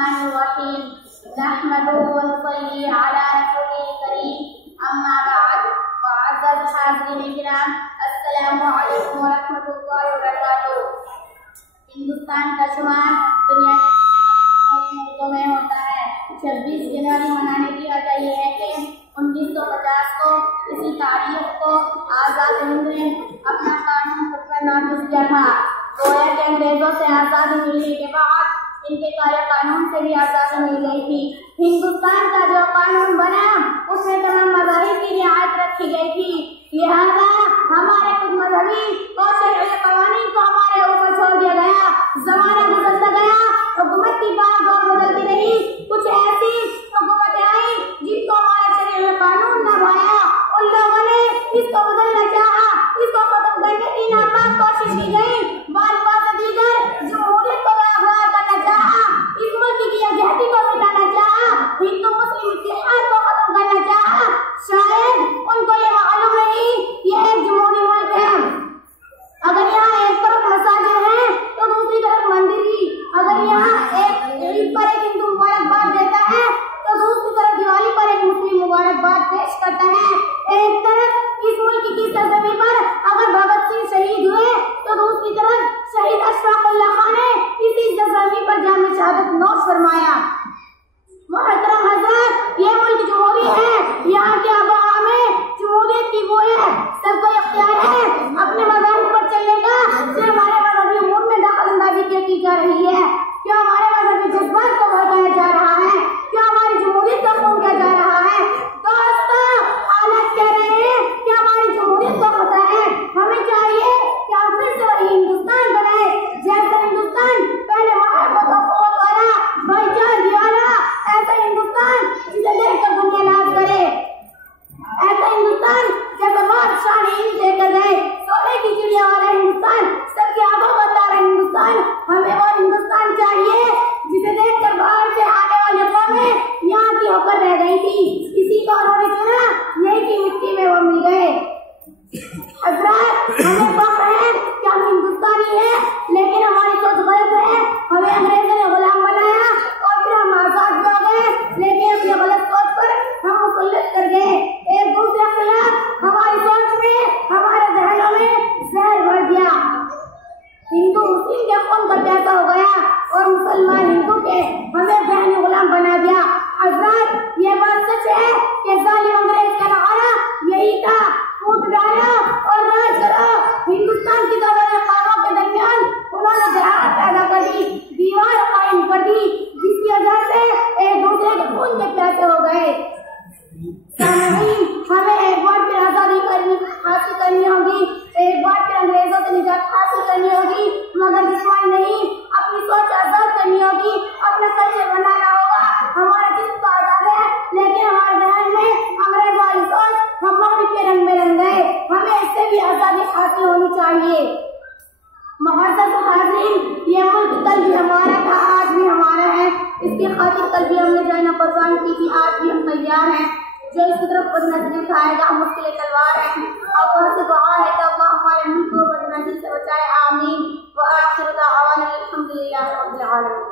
बिस्मिल्लाहिर्रहमानिर्रहीम नहमदुहु व नुसल्ली अला रसूलिल करीम अम्मा बाद मुअज़्ज़ज़ हाज़िरीन किराम अस्सलामु अलैकुम व रहमतुल्लाहि व बरकातुहू। हिंदुस्तान का शुमार दुनिया के मुल्कों में होता है। 26 जनवरी मनाने की वजह यह है कि 1950 को इसी तारीख को आज़ाद हिंद ने अपना कानून खुद पर नाफिज किया था। गोया के अंग्रेजों से आज़ादी मिलने के बाद इनके कार्य कानून से भी आज़ादी मिल गई थी। हिंदुस्तान का जो कानून बना उसमें तमाम मज़ाहिब की रियायत रखी गई थी। लिहाजा हमारे कुछ मजहबी और शरई कवानीन को हमारे ऊपर छोड़ दिया गया। जमाना गुजरता गया, हुकूमत की बात और बदलती रही। कुछ ऐसी हुकूमतें आई जिनको हमारे शरई कानून न भाया। उन लोगों ने इसको बदलना चाहा, इसको खत्म करने की नापाक कोशिश की गई। जमहूरियत को बर्बाद करना चाहा, इस मुल्क की आजादी को मिटाना चाहा, हिंदू मुस्लिम इत्तेहाद को खत्म करना चाहा। शायद उनको ये मालूम नहीं ये एक जमहूरी मुल्क है। अगर यहाँ एक तरफ मसाजिद है तो दूसरी तरफ मंदिर भी। अगर यहाँ एक ईद पर एक हिंदू मुबारकबाद देता है तो दूसरी तरफ दिवाली पर एक मुस्लिम मुबारकबाद पेश करता है। एक तरफ इस मुल्क की सरजमी पर अगर भगत सिंह शहीद हुए तो दूसरी तरफ शहीद अशफाक उल्लाह खान ने इसी जमीन पर जान में शहादत नोश फरमाया। मोहतरम हज़रत, ये मुल्क जमहूरी है। यहाँ के आबा में जमहूरियत की वो है, सबको इख्तियार है अपने मज़ाहिब पर चलने का। जो हमारे मजहबी उमूर में दखल अंदाजी की जा रही है, क्या हमारे मजहबी जज्बात को भड़काया जा रहा है, क्या हमारी जमहूरियत को खून किया जा रहा है। दोस्तों, हालत कह रहे हैं कि हमारी जमहूरियत को खतरा है। हमें चाहिए कि हम फिर से वही हिंदुस्तान बनाए जैसा हिंदुस्तान पहले मोहब्बत और क़ुव्वत वाला, भाईचारे वाला, ऐसा हिंदुस्तान जिसे देखकर दुनिया नाज करे, ऐसा हिंदुस्तान जैसा बादशाह ने ईद देकर गए, सोने की चिड़िया वाला हिंदुस्तान, सबकी आंखों को तारा हिंदुस्तान। हमें वो हिंदुस्तान चाहिए जिसे देखकर बाहर से आने वाले कौमें यहाँ की होकर रह गई थी। इसी को उन्होंने चुना, यही की मिट्टी में वो मिल गए। हज़रत, हमें फख्र है कि हम हिंदुस्तानी हैं, लेकिन हमारी सोच गलत है। हमें अंग्रेजों ने गुलाम बनाया और फिर हम आजाद हो गए, लेकिन अपनी गलत सोच पर हम मुसल्लत कर गए। एक दूसरे के खिलाफ हमारी सोच में, हमारे जहनों में जहर भर दिया। हिंदू मुस्लिम के खून का प्यासा हो गया और मुसलमान हिंदू के हमें बहन गुलाम बना दिया। हज़रत, ये बात सच है कि जालिम अंग्रेज का नारा यही था, फूट डालो और राज करो। हिंदुस्तान की दो बड़े खानों के दरमियान उन्होंने दरार पैदा कर दी, दीवार कायम कर दी, जिसकी वजह से एक दूसरे के खून के प्यासे हो गए। हमें एक बार फिर आजादी हासिल करनी होगी, एक बार फिर अंग्रेजों से निजात हासिल करनी होगी, मगर जिस्मानी नहीं, अपनी सोच आजाद करनी होगी, अपना कल्चर बनाना होगा। हमारा जिस्म तो आजाद है, लेकिन हमारे जहन में अंग्रेज वाली सोच हम मगरिब के रंग में रंग गए। हमें इससे भी आजादी हासिल होनी चाहिए। मुअज़्ज़ज़ हाज़िरीन, ये मुल्क कल भी हमारा था, आज भी हमारा है। इसकी खातिर कल भी हमने जाना कुर्बान की थी, आज भी हम तैयार हैं। जो इस तरफ बदनज़री उठाएगा हम उसके लिए तलवार है। और वहाँ से दुआ है कि अल्लाह हमारे मुल्क को बदनज़री से बचाए। आमीन व आखिर दावाना अल्हम्दुलिल्लाहि रब्बिल आलमीन।